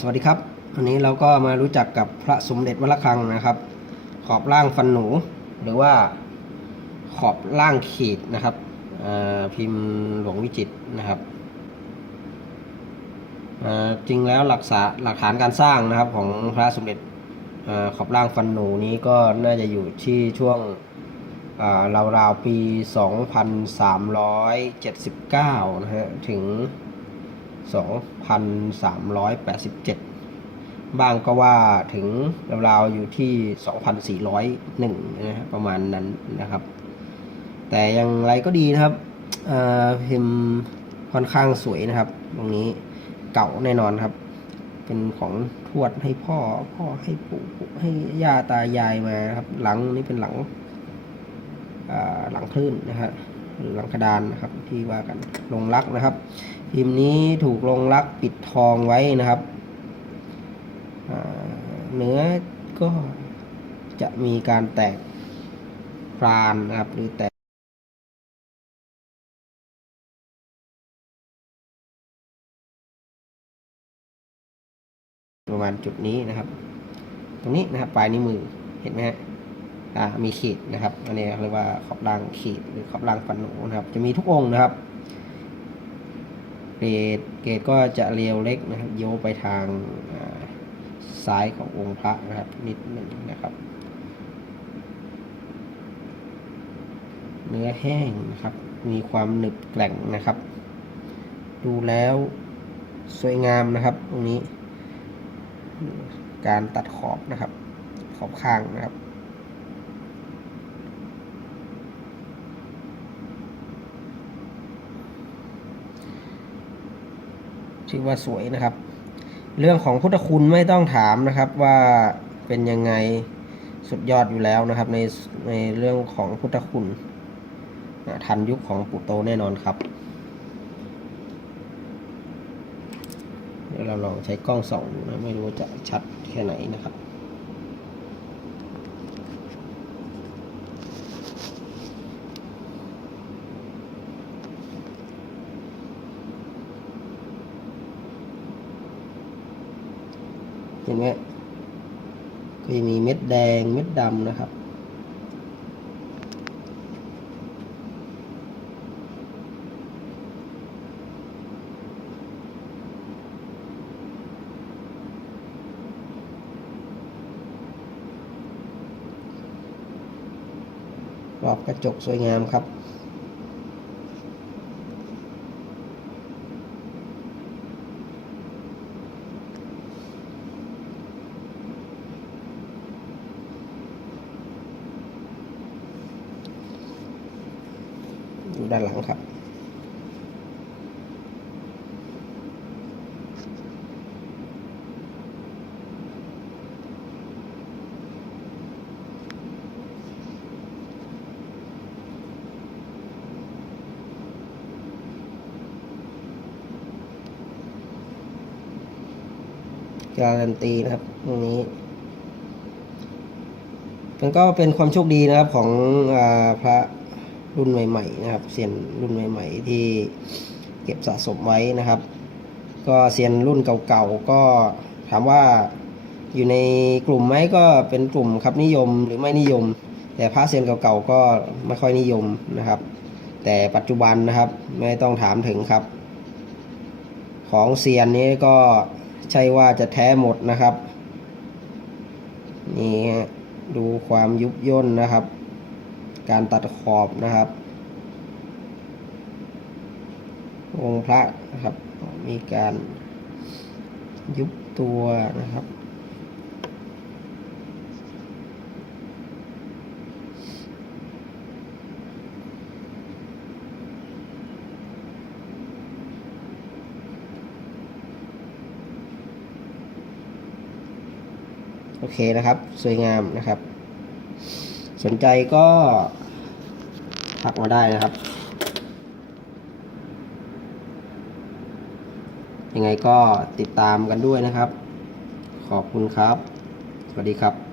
สวัสดีครับ วันนี้เราก็มารู้จักกับพระสมเด็จวัดระฆังนะครับ ขอบล่างฟันหนู หรือว่าขอบล่างขีดนะครับพิมพ์หลวงวิจิตนะครับจริงแล้วหลักษาหลักฐานการสร้างนะครับของพระสมเด็จขอบล่างฟันหนูนี้ก็น่าจะอยู่ที่ช่วงราวๆปี 2379 นะฮะถึง 2,387 บ้างก็ว่าถึงราวๆอยู่ที่ 2,401นะฮะประมาณนั้นนะครับ แต่อย่างไรก็ดีนะครับเอ่อพิมพ์ค่อนข้างสวยนะครับ ตรงนี้เก่าแน่นอนครับ เป็นของทวดให้พ่อพ่อให้ปู่ให้ย่าตายายมาครับ หลังนี้เป็นหลังหลังคลื่นนะฮะหรือหลังกระดานนะครับที่ว่ากันลงรักนะครับ พิมพ์นี้ถูกลงรักปิดทองไว้นะครับเนื้อก็จะมีการแตกพรานนะครับ หรือแตกประมาณจุดนี้นะครับ ตรงนี้นะครับปลายนิ้วมือเห็นไหมฮะมีขีดนะครับ อันนี้เรียกว่าขอบล่างขีดหรือขอบล่างฟันหนูนะครับ จะมีทุกองนะครับ รดเกรดก็จะเรียวเล็กนะครับโยไปทางอ่าซ้ายขององค์พระนะครับนิดหนึ่งนะครับ เนื้อแห้งนะครับ มีความหนึบแกร่งนะครับ ดูแล้วสวยงามนะครับ ตรงนี้ การตัดขอบนะครับ ขอบข้างนะครับ ถือว่าสวยนะครับ เรื่องของพุทธคุณไม่ต้องถามนะครับว่าเป็นยังไงสุดยอดอยู่แล้วนะครับ ในในเรื่องของพุทธคุณทันยุคของปุโตแน่นอนครับเดี๋ยวเราลองใช้กล้องส่องดูนะไม่รู้จะชัดแค่ไหนนะครับ เห็นไหมก็จะมีเม็ดแดงเม็ดดำนะครับ รอบกระจกสวยงามครับ อยู่ด้านหลังครับ การันตีนะครับตรงนี้มันก็เป็นความโชคดีนะครับของอพระ รุ่นใหม่ๆนะครับเซียนรุ่นใหม่ ๆ ที่เก็บสะสมไว้นะครับ ก็เซียนรุ่นเก่าๆก็ถามว่าอยู่ในกลุ่มไหมก็เป็นกลุ่มครับนิยมหรือไม่นิยม แต่พระเซียนเก่าๆก็ไม่ค่อยนิยมนะครับ แต่ปัจจุบันนะครับไม่ต้องถามถึงครับ ของเซียนนี้ก็ใช่ว่าจะแท้หมดนะครับนี่ดูความยุบย่นนะครับ การตัดขอบนะครับ องค์พระนะครับ มีการยุบตัวนะครับโอเคนะครับ สวยงามนะครับ สนใจก็ทักมาได้นะครับ ยังไงก็ติดตามกันด้วยนะครับ ขอบคุณครับ สวัสดีครับ